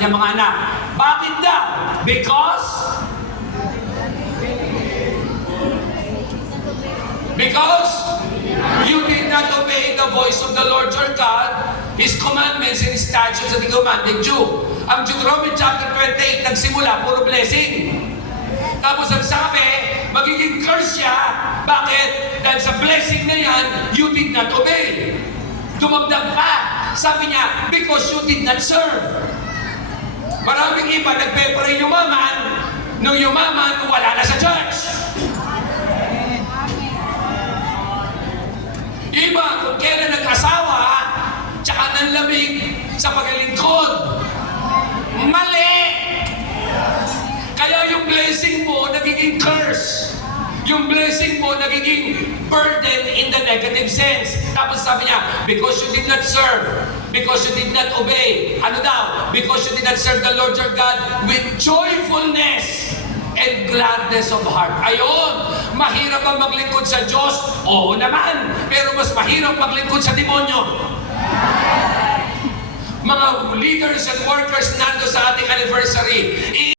kanyang mga anak. Bakit daw? Because you did not obey the voice of the Lord your God, His commandments and His statutes that He commanded you. Ang Deuteronomy chapter 28, nagsimula, puro blessing. Tapos ang sabi, magiging curse siya. Bakit? Dahil sa blessing na yan, you did not obey. Dumagdag pa. Sabi niya, because you did not serve. Maraming iba, nagpe-pray yumaman. Nung yumaman, wala na sa church. Iba, kung kailan nag-asawa, tsaka nanlamig sa paglingkod. Mali! Kaya yung blessing mo, nagiging curse. Yung blessing mo, nagiging burden in the negative sense. Tapos sabi niya, because you did not serve, because you did not obey. Ano daw? Because you did not serve the Lord your God with joyfulness and gladness of heart. Ayun! Mahirap ba maglingkod sa Diyos? Oo naman! Pero mas mahirap maglingkod sa demonyo. Mga leaders and workers nando sa ating anniversary,